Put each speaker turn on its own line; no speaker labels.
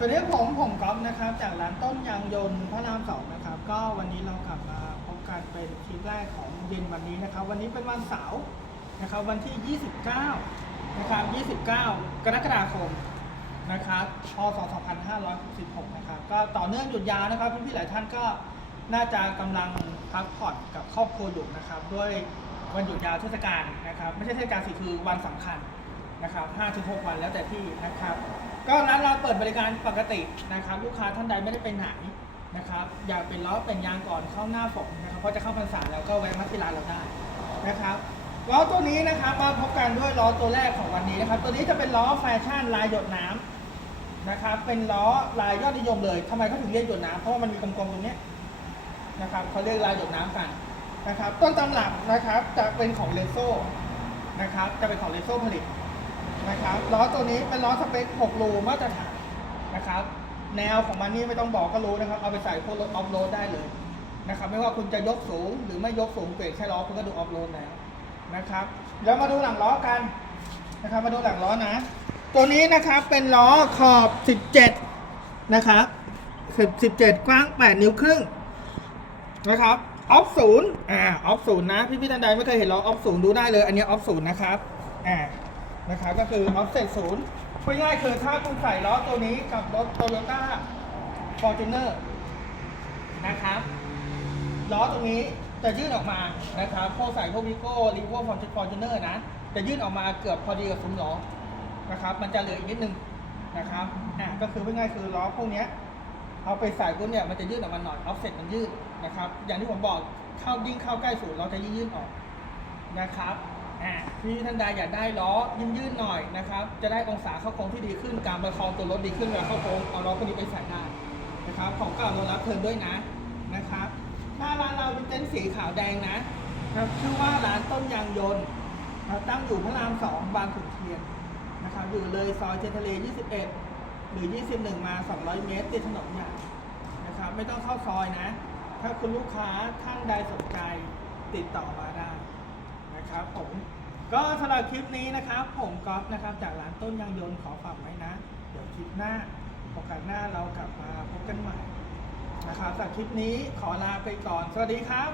สวัสดีครับผมผมก๊อฟนะครับ จากร้านต้นยางยนต์พระรามสองนะครับ ก็วันนี้เรากลับมาพบกันเป็นคลิปแรกของเย็นวันนี้นะครับ วันนี้เป็นวันเสาร์นะครับ วันที่ 29 นะครับ 29 กรกฎาคมนะครับพศ2566 นะครับ ก็ต่อเนื่องหยุดยาวนะครับพี่ๆหลายท่านก็น่าจะกำลังพักผ่อนกับครอบครัวอยู่นะครับ ด้วยวันหยุดยาวเทศกาลนะครับ ไม่ใช่เทศกาลสิคือวันสำคัญนะครับ5-6 วันแล้วแต่ที่นะครับ ปิดบริการปกตินะครับ ลูกค้าท่านใดไม่ได้ไปไหนนะครับ อยากเป็นล้อเป็นยางก่อนเข้าหน้าฝนนะครับเพราะจะเข้าพรรษาแล้วก็แวะมาที่ร้านเราได้นะครับล้อตัวนี้นะครับมาพบกันด้วยล้อตัวแรกของวันนี้นะครับ ตัวนี้จะเป็นล้อแฟชั่นลายหยดน้ำนะครับ เป็นล้อลายยอดนิยมเลยทำไมเขาถึงเรียกหยดน้ำเพราะว่ามันมีกลมๆตรงนี้นะครับเขาเรียกลายหยดน้ำกันนะครับ ต้นตำรับนะครับจะเป็นของเลโซ่นะครับ จะเป็นของเลโซ่ผลิตนะครับล้อตัวนี้เป็นล้อสเปค 6 รูมาตรฐาน นะครับ แนวของมันนี่ไม่ต้องบอกก็รู้นะครับ เอาไปใส่พวกรถออฟโรดได้เลยนะครับ ไม่ว่าคุณจะยกสูงหรือไม่ยกสูงเบรกแค่ล้อคุณก็ดูออฟโรดแล้วนะครับเดี๋ยวมาดูหลังล้อกันนะครับ มาดูหลังล้อนะ ตัวนี้นะครับเป็นล้อขอบ 17 นะครับ10 17 กว้าง 8 นิ้วครึ่งนะครับออฟศูนย์อ่าออฟศูนย์นะพี่พี่ๆท่านใดไม่เคยเห็นล้อออฟศูนย์ดูได้เลย อันนี้ออฟศูนย์นะครับอ่านะครับก็คือออฟเซ็ตศูนย์ พูดง่ายคือถ้าคุณใส่ล้อตัวนี้กับรถโตโยต้าฟอร์จูเนอร์นะครับล้อตรงนี้จะยื่นออกมานะครับพวกใส่พวกวิโก้รีโวฟอร์จูเนอร์นะ จะยื่นออกมาเกือบพอดีกับซุ้มล้อนะครับ มันจะเหลืออีกนิดนึงนะครับอ่าก็คือพูดง่ายคือล้อพวกนี้เอาไปใส่ปุ๊บเนี่ยมันจะยืดออกมาหน่อยออฟเซ็ตมันยืดนะครับ อย่างที่ผมบอกเข้ายิ่งเข้าใกล้ศูนย์เราจะยิ่งยืดออกนะครับ อ่าพี่ท่านใดอยากได้ล้อยืดๆหน่อยนะครับ จะได้องศาเข้าโค้งที่ดีขึ้น การประคองตัวรถดีขึ้นเวลาเข้าโค้งเอาล้อพวกนี้ไปใส่ได้นะครับ ของเก่าเรารับเทิร์นด้วยนะนะครับ หน้าร้านเราเป็นเต็นท์สีขาวแดงนะครับชื่อว่าร้านต้นยางยนต์นะครับตั้งอยู่พระรามสองบางขุนเทียนนะครับ อยู่เลยซอยเจนทะเล 21 หรือ 21 มา 200 เมตรติดถนนใหญ่นะครับ ไม่ต้องเข้าซอยนะ ถ้าคุณลูกค้าท่านใดสนใจติดต่อมาได้ ครับผมก็สำหรับคลิปนี้นะครับ ผมก๊อฟนะครับ จากร้านต้นยางยนต์ขอฝากไว้นะ เดี๋ยวคลิปหน้าโอกาสหน้าเรากลับมาพบกันใหม่นะครับสำหรับคลิปนี้ขอลาไปก่อน สวัสดีครับ